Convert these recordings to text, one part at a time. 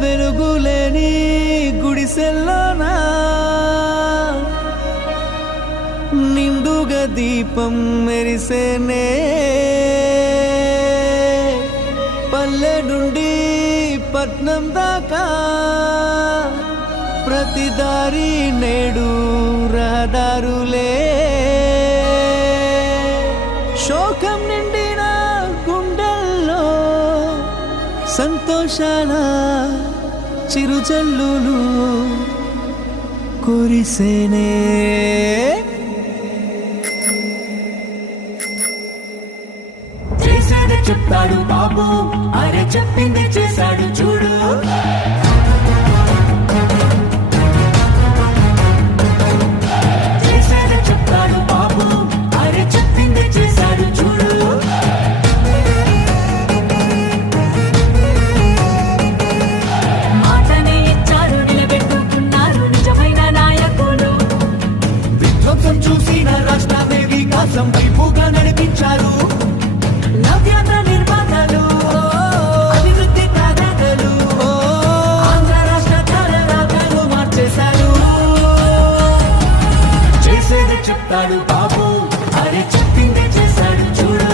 వెలుగులేని గుడిసెల్లోనా నిండుగా దీపం మెరిసేనే పల్లె నుండి పట్నం దాకా ప్రతి దారి నేడు రహదారులే శోకం నిండిన గుండెల్లో సంతోషాల చిరుజల్లులు కురిసేనే చేసేది చెప్తాడు బాబు, అరే చెప్పింది చేశాడు చూడు. చేసేది చెప్తాడు బాబు, అరే చెప్పింది చేశాడు చూడు. మాటనే ఇచ్చారు, నిలబెట్టుకున్నారు నిజమైన నాయకులు. విధ్వంసం చూసిన రాష్ట్రాన్ని వికాసం వైపుగా నడిపించారు. నవ్యాంధ్ర నిర్మాతలు, అభివృద్ధి ప్రాధాన్యతలు, ఆంధ్ర రాష్ట్ర ధారరాగాలు మార్చేశారు. చేసేది చెప్తాడు బాబు, అరే చెప్పింది చేశాడు చూడు.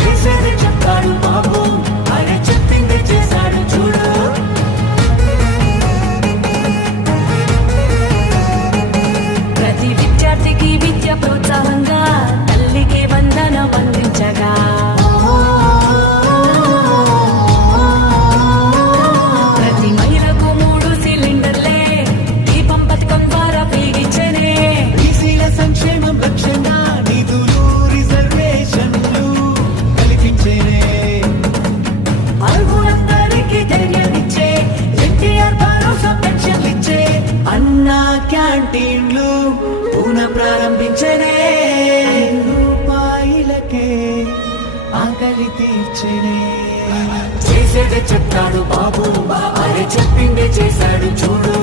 చేసేది చెప్తాడు బాబు, అరే చెప్పింది చేశాడు చూడు. ప్రతి విద్యార్థికి విద్య ప్రోత్సాహంగా తల్లికి వందనం అందించగా, ప్రతి మహిళకు 3 సిలిండర్లే దీపం పథకం ద్వారా వెలిగించనే. బీసీల సంక్షేమం లక్ష్యంగా నిధులు రిజర్వేషన్లు కల్పించేనే. అర్హులందరికీ ధైర్యాన్నిచ్చే ఎన్టీఆర్ భరోసా పెన్షన్లిచ్చే. అన్నా క్యాంటీన్లు పునః ప్రారంభించనే. రూపాయలకే ఆకలి తీర్చనే. చేసేది చెప్తాడు బాబు, అరే చెప్పింది చేశాడు చూడు.